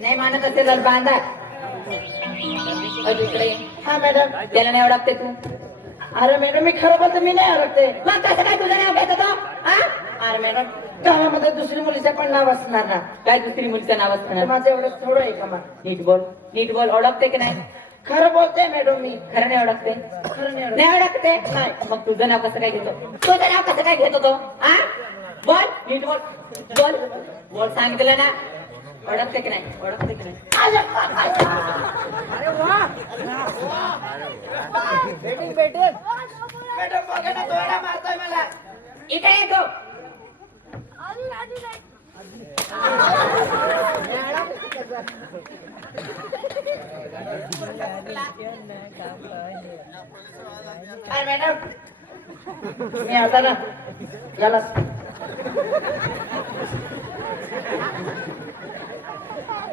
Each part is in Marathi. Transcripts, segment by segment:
नाही मानत असेल तर बांधा. इकडे हा मॅडम. त्याला नाही ओळखते तू? अरे मॅडम मी खरं बोलतो, मी नाही ओळखते. मग कसं काय तुझं नाव घेत होतो? अरे मॅडम गावामध्ये दुसरी मुलीचं पण नाव असणार ना. काय दुसरी मुलीचं नाव असणार? माझं एवढं थोडं आहे का मग? नीट बोल, नीट बोल. ओळखते की नाही? खरं बोलते मॅडम मी. खरं नाही ओळखते? खरं नाही ओळखत. नाही ओळखते? नाही. मग तुझं नाव कसं काय घेतो? तुझं नाव कसं काय घेत होतो? बोल, नीट बोल. बोल बोल, सांगितलं ना. ओळखते की नाही? ओळखते की नाही? अरे वा. भेटून मॅडम बघा ना, दोडा मारतोय मला. इकडे येतो. अरे मॅडम मी आता ना याला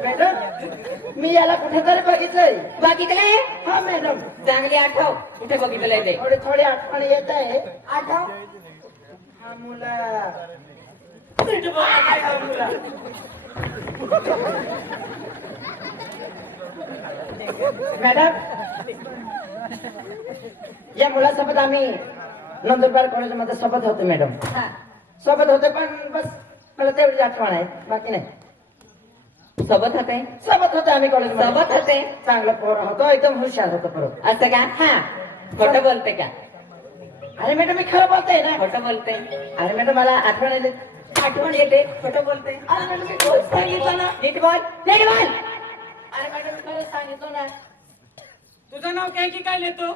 मॅडम मी याला कुठेतरी बघितलंय. बघितलंय? हा मॅडम. चांगली आठव. कुठे बघितलंय ते? थोडी थोडी आठवण येत आहे. आठव. हा मुला मॅडम या मुलासोबत आम्ही नंदुरबार कॉलेजमध्ये सोबत होतो मॅडम. सोबत होते पण बस मला तेवढीच आठवण आहे, बाकी नाही. सोबत होते? सोबत होते आम्ही कॉलेजमध्ये. सोबत होते? चांगला पोर होतो, एकदम हुशार होतो बरोबर. असं का? खोटं बोलते का? अरे मॅडम मी खरं बोलतोय ना. खोटं बोलते? अरे मॅडम मला आठवण येते. आठवण येते, खोटं बोलते. अरे मॅडम मी खरंच सांगितलं ना. नीट बोल, नीट बोल. अरे मॅडम मी खरंच सांगितलं ना. तुझं नाव काय की काय लिहितो?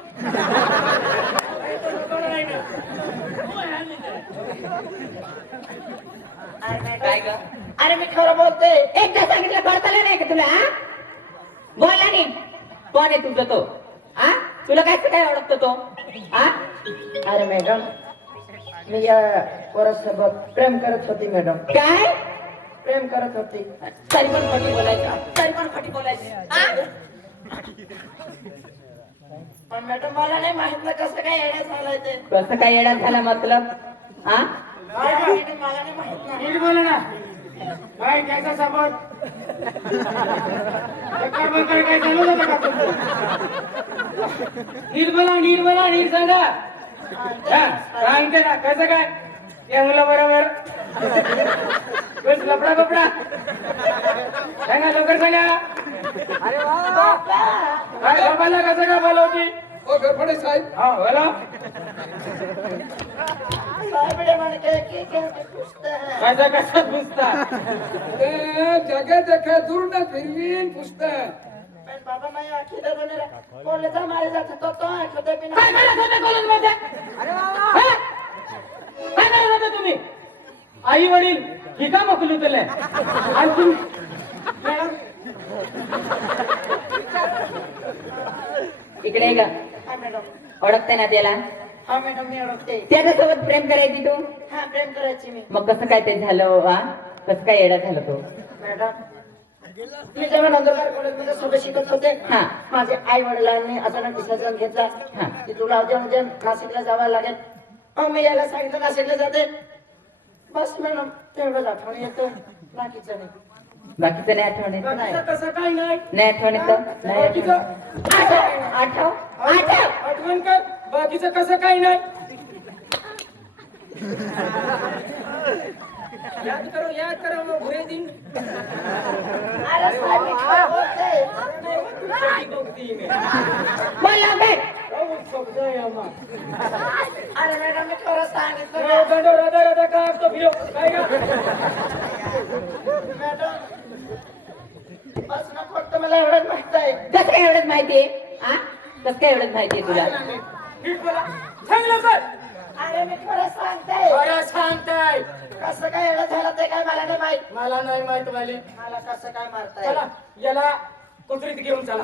काय ग? अरे मी खरं बोलतोय. एकदा सांगितलं कळतलं नाही का तुला? बोलला नाही. कोण आहे तुझं तो? तुला काय काय ओळखतो तो? अरे मॅडम मी या पोरासोबत प्रेम करत होती मॅडम. काय? प्रेम करत होती. तरी पण खोटी बोलायचं, तरी पण खोटी बोलायची. पण मॅडम मला नाही माहित ना कसं काय येण्यात झालंय ते. कसं काय येण्यात झाला मतलब? मॅडम मला नाही माहित ना. नीट बोला ना. काय त्याचा सबब? काय चालू होतं का तुमचं? नीट बोला, नीट बोला, नीट सांगा. सांगते ना कसं काय? या मुला बरोबर बस लपडा कपडा सांगा, लवकर सांगा. अरे वा. काय बाबाला कसं काय बोलवती? ओ घरफडे साहेब, हा बोला. साहेबडे म्हणे की पुसतं है. माझा कसा पुसता? जगे जगे दूर न फिरवीन पुस्तक. पण बाबा माझ्या आखी दरोने कॉलेजला मारे जात होतो तो आठवते बिना. काय करत होते कॉलेजमध्ये? अरे वा. काय करत होते तुम्ही? आई वडील ही का मोकली तुले? आणि तुम्ही इकडे ये ग. हा मॅडम. ओळखते ना त्याला? हा मॅडम मी ओळखते. त्याच्यासोबत प्रेम करायची तू? हा प्रेम करायची मी. मग कसं काय ते झालं? कसं काय येडा झालं तो? मॅडम मी जेव्हा नंदुरबार कॉलेजमध्ये सोबत शिकत होते, माझे आई वडिलांनी अचानक डिसिजन घेतला की तुला उद्या नाशिकला जावं लागेल. मग मी याला सांगितलं नाशिकला जाते. बस मॅडम तेवढंच आठवण येतं, बाकीचं नाही. बाकीचं नाही आठवण येत? बाकीचं कसं काय नाही? नाही आठवण येत? नाही बाकीचं आठव. आठवण कर. बाकीचं कसं काय नाही? याद करो मग भुरे दिन. अरे साहेब मी खरं बोलते. बोल लवकर. अरे मॅडम मी खरं सांगितलं ना. गंडो राधा राधा का तो फिरो काय का? मॅडम बस ना, फक्त मला एवढंच माहित आहे. कसं काय एवढंच माहितीये? कसं काय एवढंच माहितीये तुला? नीट बोला. सांग लवकर. अरे मी खरं सांगते. खरं सांगताय. कसं काय एवढं झालं ते काय मला नाही माहित. मला नाही माहित वाली. मला कसं काय मारताय? चला याला कुत्रीत घेऊन चला.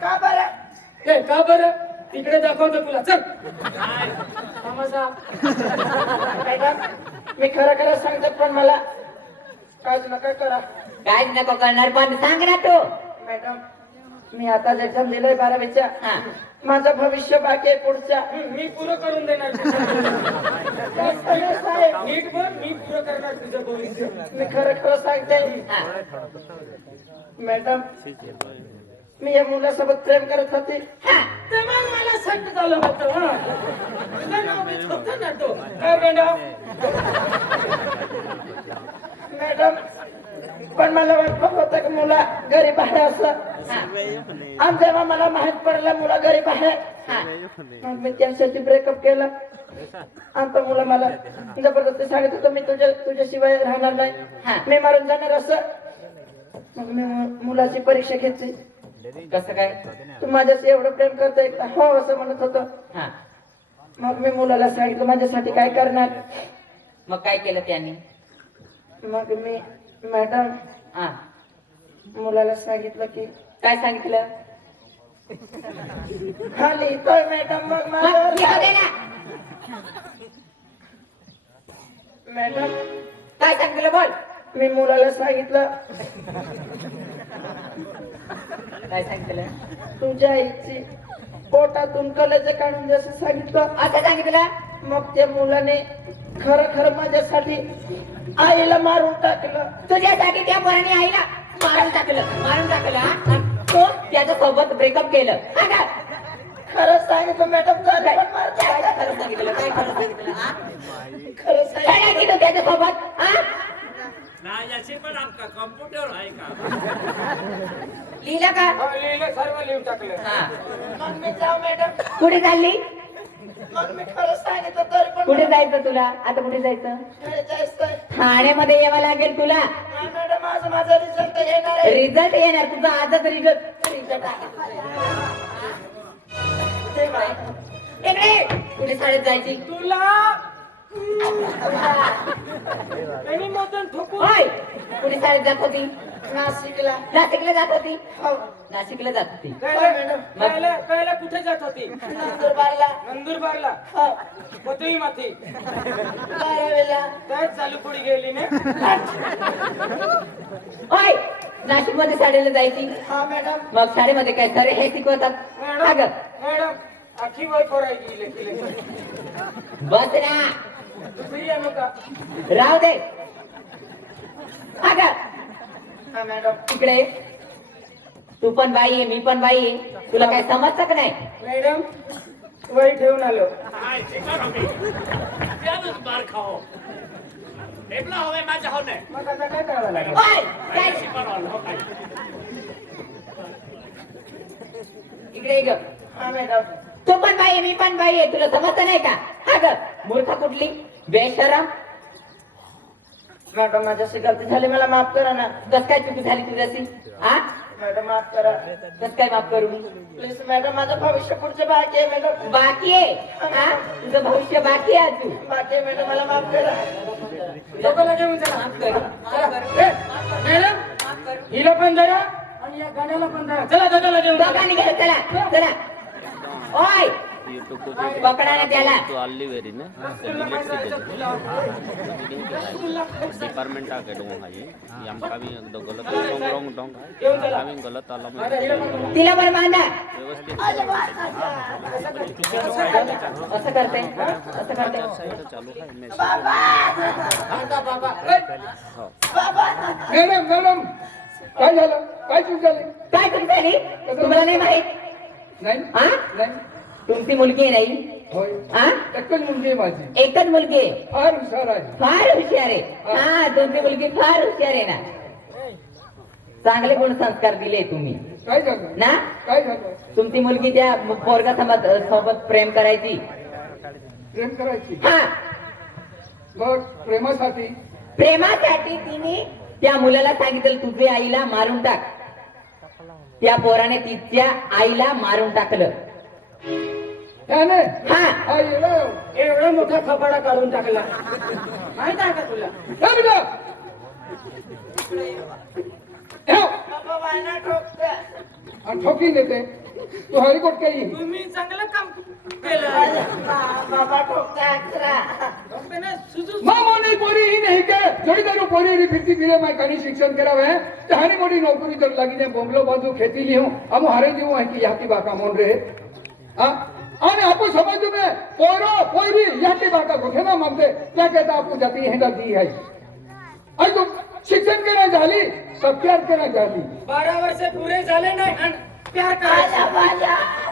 का बरं? हे का बरं? तिकडे दाखवतो तुला. चल. तमाशा. मॅडम मी खरं खरं सांगते, पण मला काहीच नका करा. काय नको करणार पण सांग ना तू. मॅडम मी आता एक्झाम दिलोय 12वीच्या. हा माझं भविष्य बाकी आहे पुढच्या. मी पुरं करून देणार तुझं. साहेब नीट बघ, मी पुरं करणार तुझं भविष्य. मी खरं खरं सांगते हा मॅडम, मी या मुलासोबत प्रेम करत होते. हा ते मग मला सट झालं होतं. हं. तुझं नाव घेत होतं ना तो. काय बेंडा? मॅडम, पण मला वाटत होतं की मुला गरीब आहे असं. हा आणि जेव्हा मला माहित पडलं मुला गरीब आहे, हा मग मी त्यांच्याशी ब्रेकअप केलं. आणि तो मुला मला जबरदस्ती सांगत होतं मी तुझ्याशिवाय राहणार नाही, मी मारून जाणार असं. मग मी मुलाची परीक्षा घेतली. कसं काय? तू माझ्याशी एवढं प्रेम करतोय का? हो असं म्हणत होतं. हा मग मी मुलाला सांगितलं माझ्यासाठी काय करणार. मग काय केलं त्यांनी? मग मी मॅडम हा मुलाला सांगितलं की काय सांगितलं? हा लिहितोय मॅडम. मग मग माझ्यावर लिहू दे ना. मॅडम काय सांगितलं बोल. मी मुलाला सांगितलं काय सांगितलं? तुझ्या आईची पोटातून कलेचे काढून दे असं सांगितलं. असं सांगितलं? मग त्या मुलाने खरं खरं माझ्यासाठी आईला मारून टाकलं. तुझ्यासाठी त्या पोराने आईला मारून टाकलं हा? आणि तो त्याच्या सोबत ब्रेकअप केलं हा का? खरं सांगितलं मॅडम. काय खरं सांगितलं? काय खरं सांगितलं? हा? खरं सांगितलं. काय नाही केलं त्याच्या सोबत हा? कॉम्प्युटर आहे का? लिहिलं का? हो, लिहिलं, सर्व लिहून टाकलं. हा मग मी जाऊ मॅडम. कुठे चालली? मग मी खरं सांगितलं तरी पण कुठे जायचं तुला? आता कुठे जायचं? घरी जायचंय. ठाण्यामध्ये यावं लागेल तुला. हा, मॅडम माझा रिझल्ट येणार आहे. रिझल्ट येणार तुझा आजच रिझल्ट इकडे कुठे शाळेत जायची? तुला त्यांनी मधून ठोकून होय कुठे शाळेत जात होती? नाशिकला. नाशिकला जात होती. हो नाशिकला जात होती. कळलं कुठे जात होती? नंदुरबारला. नंदुरबारला. हो होती माथी 12वीला. काय चालू पुढे गेली ना? होय नाशिक मध्ये शाळेला जायची. हा मॅडम. मग शाळेमध्ये काय सर हे शिकवतात? मॅडम अगं मॅडम आखी वय पोरायची लेखी बस ना दुसरी आणू का? राहू दे. अगं हा मॅडम. इकडे तू पण बाई आहे मी पण बाई आहे. तुला काय समजतं का नाही? मॅडम वय ठेवून आलो. काय शिकार हवे त्यानंच बार खाओ टेबला हवे माझ्या हो नाही मग आता काय करावं लागेल? होय काय शिकार हो काय इकडे ये ग. हा मॅडम. तू पण बाई आहे मी पण बाई आहे. तुला समजतं नाही का? हा ग मूर्ख कुठली बेशरम. मॅडम माझ्याशी गलती झाली मला माफ करा ना. कस काय चुकी झाली तुझ्याशी? हा मॅडम माफ करा कस काय माफ करू मी? Please madam. माझं भविष्य पुढचं बाकी आहे मॅडम. बाकी आहे हा? तुझं भविष्य बाकी आहे अजून. बाकी आहे मॅडम. मला माफ करा. लोकांना घेऊन चला. माफ कर. ए, मॅडम हिला पण जरा आणि या गाण्याला पण जरा. चला दादाला घेऊन चला. दोघांनी गेलं चला चला. ओय पकडा ना त्याला. ಅಲ್ಲಿವೇರಿ डिपार्टमेंट आके डोंग है यम का भी गलत रॉन्ग रॉन्ग डोंग है का भी गलत आला में तिला पण बांधा. व्यवस्थित असं करते असं करते. साइड चालू है मैं मॅडम मॅडम काय झालं? काय चूक झाली? काय करू झाली तुम्हाला नाही माहित? नाही हा नाही. तुमची मुलगी नाही होय हा? एकच मुलगी आहे माझी. एकच मुलगी आहे. फार हुशार आहे. फार हुशार आहे. हा तुमची मुलगी फार हुशार आहे ना. चांगले गुण संस्कार दिले तुम्ही काय झालं? ना. काय झालं? तुमची मुलगी त्या पोरगा सोबत प्रेम करायची. प्रेम करायची. हा मग प्रेमासाठी प्रेमासाठी तिने त्या मुलाला सांगितलं तुझे आईला मारून टाक. त्या पोराने तिच्या आईला मारून टाकलं. त्याने हा हा येणं. एवढा मोठा खपाडा काढून टाकला माहित आहे का तुला? हा बेटा. ठेव. बाबा वायना ठोकते. आणि ठोकी देते. तू हरिकोट काही तुम्ही चांगलं काम बाबा ठोकता अक्षरा मामोनी पोरी ही नहीं के जोड़ीदारो पोरी री फिरती फिरे मैं कहीं शिक्षण करावे तहारी मोटी नौकरी तो लगी ने बोंगलो बाजू खेती ली हूं हम हारे जीव है कि याकी बाका मोन रहे हां आने आपको समझ में पोरो पोरी याकी बाका गोठे ना मानते क्या कहता आपको जाती है दी है आज तो शिक्षण करा झाली सब प्यार करा झाली 12 वर्ष पुरे झाले नाही आणि प्यार करायचा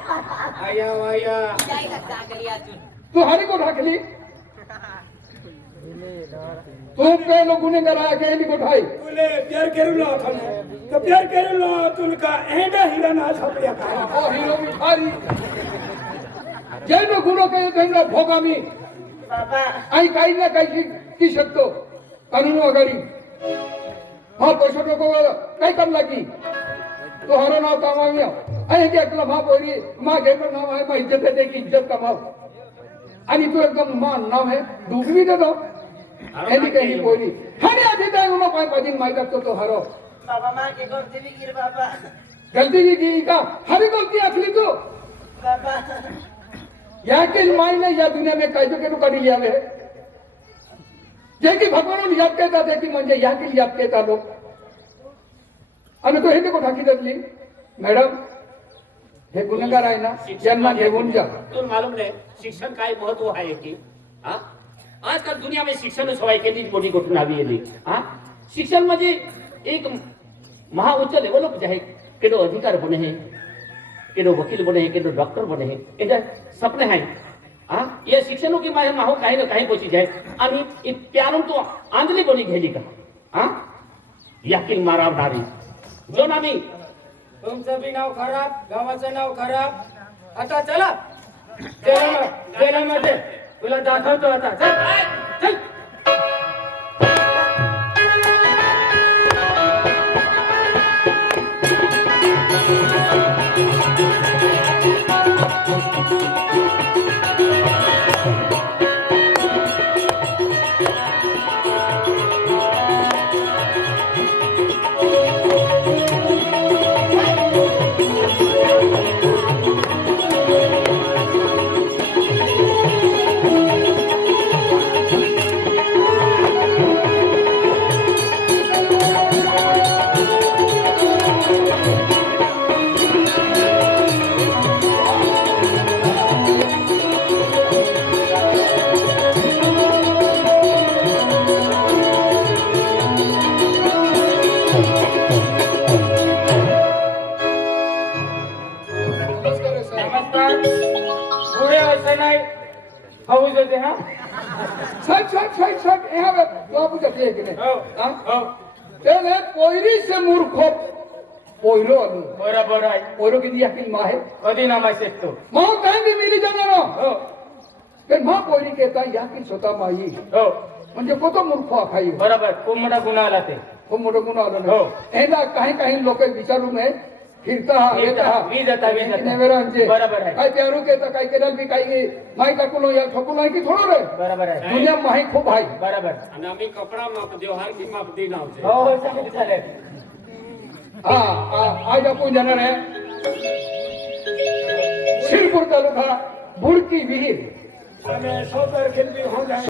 आया वाया तू हारी को ढाकली तू के लोग गुनेगार आया के नहीं कोठाई तुले प्यार करूला था तो प्यार करूला तुलका एंडा हीरा ना छपड़िया का ओ हीरो मिठारी जेल में गुनो के त्यांना भोगामी बाबा आई काही ना काही की शकतो कानून वगाडी हा पैसे नको काय काम लागी तो हरो नाव कमावियो आणि ते एकला मा पोरी मा घेतो नाव आहे मा इज्जत आहे की इज्जत कमाव आणि तू एकदम मान नाव है डुबवी देतो एनी काही पोरी हानी आधी काय उनो पाय पदिन माहित असतो तो हरो बाबा माँ की गलती भी गिर बाबा गलती की का हरी गलती आखली तू बाबा याके मायने या दुनिया में कायदो के काढी लियावे जे की भगवान याद करता ते की म्हणजे याके याद करता लोक आणि तो हे को ठाकी देतली मॅडम हे गुन्हेगार आहे ना यांना घेऊन जा तुला मालूम नाही शिक्षण काय महत्व आहे की हा आजकाल दुनिया में शिक्षण सवाई केली मोठी गोष्ट आवी गेली हा शिक्षण म्हणजे एक महाउच्च लेवल पर जाए केडो अधिकार बने है केडो वकील बने है केडो डॉक्टर बने है एजा सपने हैं हा ये शिक्षणों की माहे माहो काही ना काही पोची जाए आणि इत्यानं तो आंधली बनी गेली का हा याकील मारावणारी जो नामी तुमचं बी नाव खराब गावाचं नाव खराब आता चला जेलामध्ये तुला दाखवतो आता चल चल पुढे असं नाही हाऊस होते हा साहेब यहाँ तो आपको जाती है कि नहीं हो हाँ? हो तेरे पोयरी से मूर्खो पोयरो आलू बरोबर आहे पोयरो किती याकील मा है कधी नामा शिकतो माँ कहेंगे मिली जाणार हो पण माँ पोयरी कहता याकील स्वतः माई हो म्हणजे कोतो मूर्ख खाई बरोबर खूप मोठा गुन्हा आला ते खूप मोठं गुन्हा आलं हो. नाही एना काही लोक विचारू नये फिरता हा येता हा वीज आता नेवेरांचे बरोबर आहे काय त्यारू कहता काय केलं बी काही माही टाकून या ठोकून आहे की थोडं रे बरोबर आहे दुनिया माही खूप आहे बरोबर आणि आम्ही कपडा माप देव हार की माप दे नाव हो हो चालेल चालेल आज आपण जाणार आहे शिरपूर तालुका बुडकी विहीर हमें 100 तारखेला हो जाए